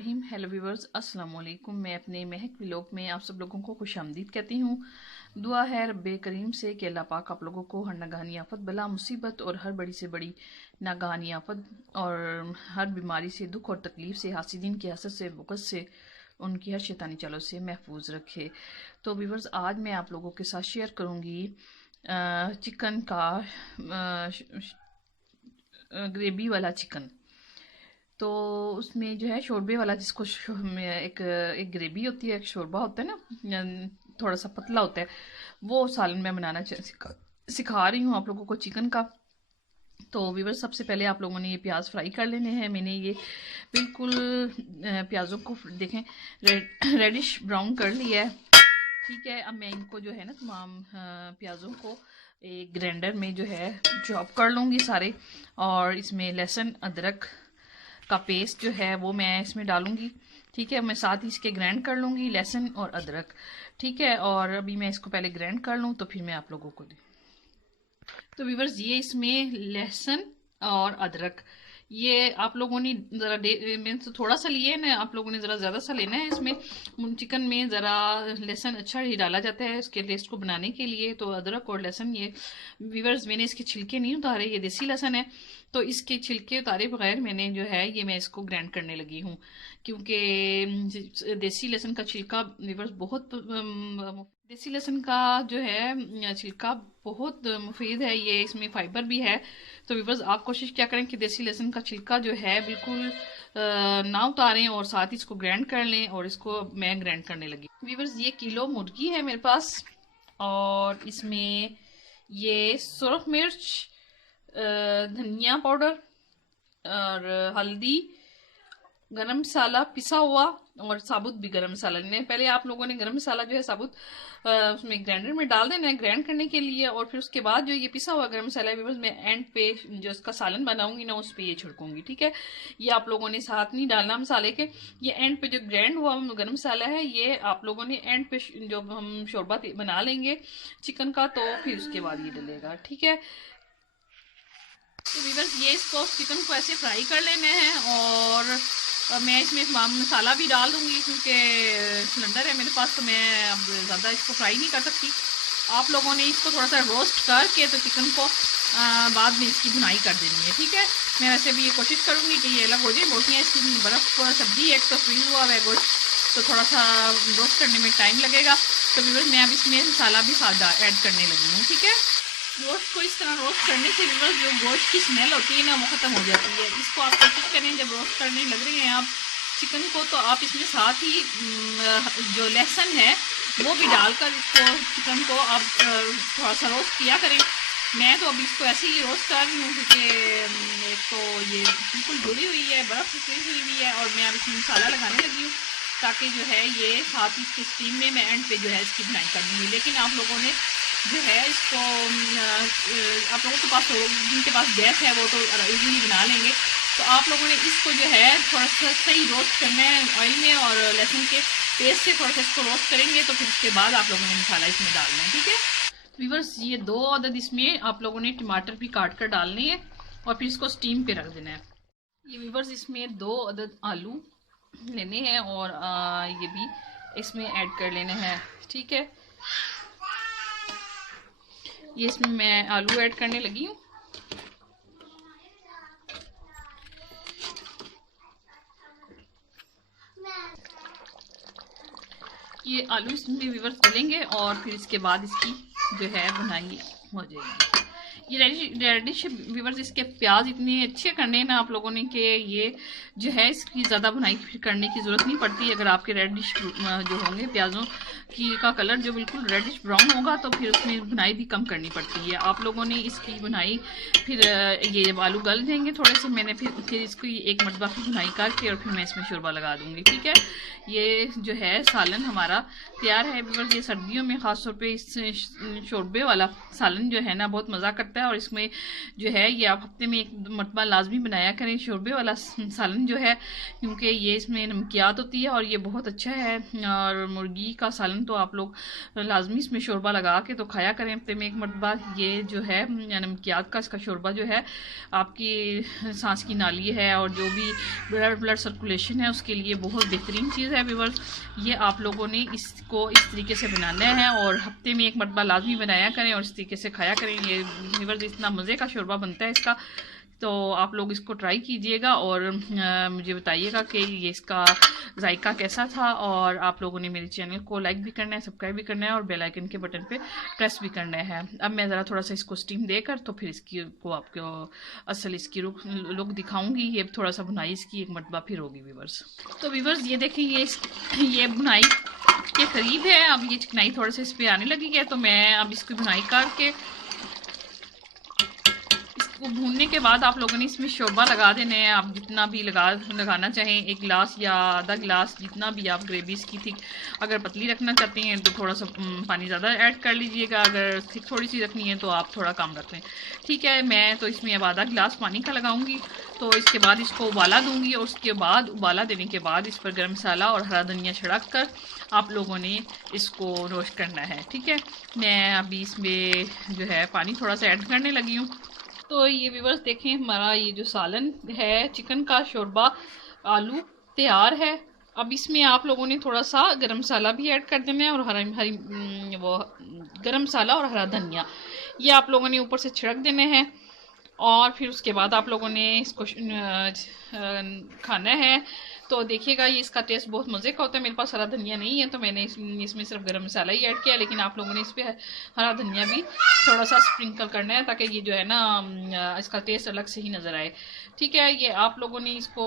बिस्मिल्लाहिर्रहमानिर्रहीम। Hello viewers, अस्सलाम वालेकुम। मैं अपने महक व्लॉग में आप सब लोगों को खुशामदीद कहती हूँ। दुआ है रब्बे करीम से कि अल्लाह पाक आप लोगों को हर नागहानी आफत, बला, मुसीबत और हर बड़ी से बड़ी नागहानी आफत और हर बीमारी से, दुख और तकलीफ़ से, हासिदीन की हसद से, बुग़्ज़ से, उनकी हर शैतानी चालों से महफूज रखे। तो व्यूवर्स, आज मैं आप लोगों के साथ शेयर करूँगी चिकन का ग्रेवी वाला चिकन। तो उसमें जो है शोरबे वाला, जिसको एक ग्रेवी होती है, एक शोरबा होता है ना, थोड़ा सा पतला होता है, वो सालन मैं बनाना सिखा रही हूँ आप लोगों को चिकन का। तो व्यूअर, सबसे पहले आप लोगों ने ये प्याज फ्राई कर लेने हैं। मैंने ये बिल्कुल प्याज़ों को देखें रेडिश ब्राउन कर लिया है। ठीक है, अब मैं इनको जो है ना तमाम प्याज़ों को एक ग्राइंडर में जो है चॉप कर लूँगी सारे, और इसमें लहसुन अदरक का पेस्ट जो है वो मैं इसमें डालूंगी। ठीक है, मैं साथ ही इसके ग्राइंड कर लूँगी लहसुन और अदरक। ठीक है, और अभी मैं इसको पहले ग्राइंड कर लूँ तो फिर मैं आप लोगों को तो व्यूअर्स, ये इसमें लहसुन और अदरक ये आप लोगों ने ज़रा मैंने तो थोड़ा सा लिए ना, आप लोगों ने ज़रा ज़्यादा सा लेना है। इसमें चिकन में ज़रा लहसुन अच्छा ही डाला जाता है इसके टेस्ट को बनाने के लिए। तो अदरक और लहसुन ये व्यूअर्स, मैंने इसके छिलके नहीं उतारे, ये देसी लहसुन है, तो इसके छिलके उतारे बगैर मैंने जो है ये मैं इसको ग्राइंड करने लगी हूँ, क्योंकि देसी लहसुन का छिलका व्यूअर्स देसी लहसुन का जो है छिलका बहुत मुफीद है, ये इसमें फाइबर भी है। तो व्यूअर्स, आप कोशिश क्या करें कि देसी लहसुन का छिलका जो है बिल्कुल ना उतारें और साथ ही इसको ग्राइंड कर लें, और इसको मैं ग्राइंड करने लगी। व्यूअर्स, ये किलो मुर्गी है मेरे पास, और इसमें ये सुरख मिर्च, धनिया पाउडर और हल्दी, गरम मसाला पिसा हुआ, और साबुत भी गरम मसाला लेना है। पहले आप लोगों ने गरम मसाला जो है साबुत उसमें ग्राइंडर में डाल देना है ग्राइंड करने के लिए, और फिर उसके बाद जो ये पिसा हुआ गरम मसाला है मैं एंड पे जो इसका सालन बनाऊंगी ना उस पे ये छिड़कूंगी। ठीक है, ये आप लोगों ने साथ नहीं डालना मसाले के, ये एंड पे जो ग्राइंड हुआ गरम मसाला है ये आप लोगों ने एंड पे जो हम शोरबा बना लेंगे चिकन का, तो फिर उसके बाद ये डलेगा। ठीक है, तो व्यूअर्स, ये इसको चिकन को ऐसे फ्राई कर लेने हैं, और मैं इसमें मसाला भी डाल दूंगी, क्योंकि सिलेंडर है मेरे पास तो मैं अब ज़्यादा इसको फ्राई नहीं कर सकती। आप लोगों ने इसको थोड़ा सा रोस्ट करके तो चिकन को बाद में इसकी भुनाई कर देनी है। ठीक है, मैं वैसे भी ये कोशिश करूँगी कि ये अलग हो जाए। बोटियाँ इसकी बर्फ़ सब्जी एक तो फ्रीज हुआ है गोश्त, तो थोड़ा सा रोस्ट करने में टाइम लगेगा। तो व्यूअर्स, मैं अब इसमें मसाला भी साथ ऐड करने लगी हूँ। ठीक है, गोश्त को इस तरह रोस्ट करने से व्यूअर्स जो गोश्त की स्मेल होती है ना वो ख़त्म हो जाती है। इसको आप कोशिश करें, जब रोस्ट करने लग रहे हैं आप चिकन को, तो आप इसमें साथ ही जो लहसुन है वो भी डालकर इसको चिकन को आप थोड़ा सा रोस्ट किया करें। मैं तो अभी इसको ऐसे ही रोस्ट कर रही हूँ, क्योंकि एक तो ये बिल्कुल जुड़ी हुई है, बर्फ़ से हुई हुई है, और मैं अब इसमें मसाला लगाने लगी हूँ, ताकि जो है ये साथ ही इसकी स्टीम में मैं एंड पे जो है इसकी बनाई कर दूँगी। लेकिन आप लोगों ने जो है इसको आप लोगों के पास जिनके पास गैस है वो तो इजीली बना लेंगे। तो आप लोगों ने इसको जो है थोड़ा सा सही रोस्ट करना है ऑयल में, और लहसुन के पेस्ट से थोड़ा सा इसको रोस्ट करेंगे, तो फिर उसके बाद आप लोगों ने मसाला इसमें डालना है। ठीक है व्यूअर्स, ये 2 अदद इसमें आप लोगों ने टमाटर भी काट कर डालने हैं, और फिर इसको स्टीम पे रख देना है। ये व्यूअर्स, इसमें 2 अदद आलू लेने हैं, और ये भी इसमें ऐड कर लेने हैं। ठीक है, ये इसमें मैं आलू ऐड करने लगी हूँ। ये आलू इसमें व्यूअर्स गलेंगे, और फिर इसके बाद इसकी जो है बुनाई हो जाएगी। ये रेडिश व्यूअर्स, इसके प्याज इतने अच्छे करने हैं ना आप लोगों ने कि ये जो है इसकी ज़्यादा बुनाई करने की ज़रूरत नहीं पड़ती। अगर आपके रेडिश जो होंगे प्याज़ों की का कलर जो बिल्कुल रेडिश ब्राउन होगा, तो फिर उसमें बुनाई भी कम करनी पड़ती है। आप लोगों ने इसकी बुनाई फिर ये जब आलू गल जाएंगे थोड़े से, मैंने फिर इसकी एक मरतबा की बुनाई करके और फिर मैं इसमें शोरबा लगा दूँगी। ठीक है, ये जो है सालन हमारा तैयार है व्यूअर्स। ये सर्दियों में ख़ास तौर पे इस शोरबे वाला सालन जो है ना बहुत मज़ा करता है। और इसमें जो है ये आप हफ्ते में एक मरतबा लाजमी बनाया करें शोरबे वाला सालन जो है, क्योंकि ये इसमें नमकियात होती है और ये बहुत अच्छा है। और मुर्गी का सालन तो आप लोग लाजमी इसमें शोरबा लगा के तो खाया करें हफ्ते में एक मरतबा। ये जो है नमकियात का इसका शोरबा जो है आपकी सांस की नाली है और जो भी ब्लड सर्कुलेशन है उसके लिए बहुत बेहतरीन चीज़ है व्यूअर्स। ये आप लोगों ने इसको इस तरीके से बनाना है और हफ्ते में एक मरतबा लाजमी बनाया करें और इस तरीके से खाया करें। ये व्यूअर्स इतना मज़े का शोरबा बनता है इसका, तो आप लोग इसको ट्राई कीजिएगा और मुझे बताइएगा कि ये इसका जायका कैसा था। और आप लोगों ने मेरे चैनल को लाइक भी करना है, सब्सक्राइब भी करना है और बेल आइकन के बटन पे प्रेस भी करना है। अब मैं ज़रा थोड़ा सा इसको स्टीम देकर तो फिर इसकी को आपको असल इसकी लुक दिखाऊंगी। ये थोड़ा सा बुनाई इसकी एक मरतबा फिर होगी व्यूअर्स। तो व्यूअर्स ये देखें ये बुनाई के करीब है। अब ये चिकनाई थोड़ा सा इस पर आने लगी है, तो मैं अब इसकी बुनाई करके वो भूनने के बाद आप लोगों ने इसमें शोरबा लगा देने हैं। आप जितना भी लगाना चाहें, 1 गिलास या आधा गिलास, जितना भी आप ग्रेवी इसकी थिक अगर पतली रखना चाहते हैं तो थोड़ा सा पानी ज़्यादा ऐड कर लीजिएगा। अगर थिक थोड़ी सी रखनी है तो आप थोड़ा कम रख लें, ठीक है। मैं तो इसमें अब आधा गिलास पानी का लगाऊंगी। तो इसके बाद इसको उबाला दूंगी और उसके बाद उबाला देने के बाद इस पर गर्म मसाला और हरा धनिया छिड़क कर आप लोगों ने इसको रोस्ट करना है, ठीक है। मैं अभी इसमें जो है पानी थोड़ा सा ऐड करने लगी हूँ। तो ये व्यूअर्स देखें हमारा ये जो सालन है चिकन का शोरबा आलू तैयार है। अब इसमें आप लोगों ने थोड़ा सा गरम मसाला भी ऐड कर देना है और वो गरम मसाला और हरा धनिया ये आप लोगों ने ऊपर से छिड़क देने हैं। और फिर उसके बाद आप लोगों ने इसको खाना है। तो देखिएगा ये इसका टेस्ट बहुत मज़े का होता है। मेरे पास हरा धनिया नहीं है तो मैंने इसमें सिर्फ गरम मसाला ही ऐड किया, लेकिन आप लोगों ने इस पर हरा धनिया भी थोड़ा सा स्प्रिंकल करना है ताकि ये जो है ना इसका टेस्ट अलग से ही नज़र आए, ठीक है। ये आप लोगों ने इसको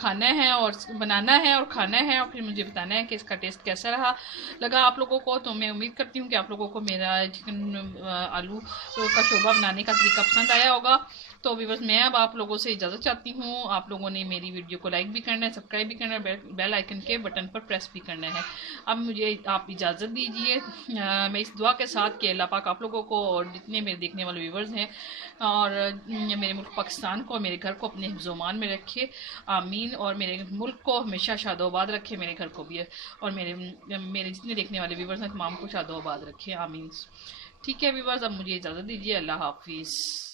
खाना है और बनाना है और खाना है और फिर मुझे बताना है कि इसका टेस्ट कैसा लगा आप लोगों को। तो मैं उम्मीद करती हूँ कि आप लोगों को मेरा चिकन आलू का शोरबा बनाने का तरीका पसंद आया होगा। तो व्यूअर्स मैं अब आप लोगों से इजाज़त चाहती हूँ। आप लोगों ने मेरी वीडियो को लाइक भी करना है, सब्सक्राइब भी करना है, बेल आइकन के बटन पर प्रेस भी करना है। अब मुझे आप इजाज़त दीजिए मैं इस दुआ के साथ कि अल्लाह पाक आप लोगों को और जितने मेरे देखने वाले व्यूअर्स हैं और मेरे मुल्क पाकिस्तान को, मेरे घर को अपने हिफ्ज़-ओ-मान में रखे, आमीन। और मेरे मुल्क को हमेशा शादोआबाद रखे, मेरे घर को भी, और मेरे जितने देखने वाले व्यूअर्स हैं तमाम को शादोआबाद रखे, आमीन। ठीक है व्यूअर्स, अब मुझे इजाज़त दीजिए, अल्लाह हाफिज़।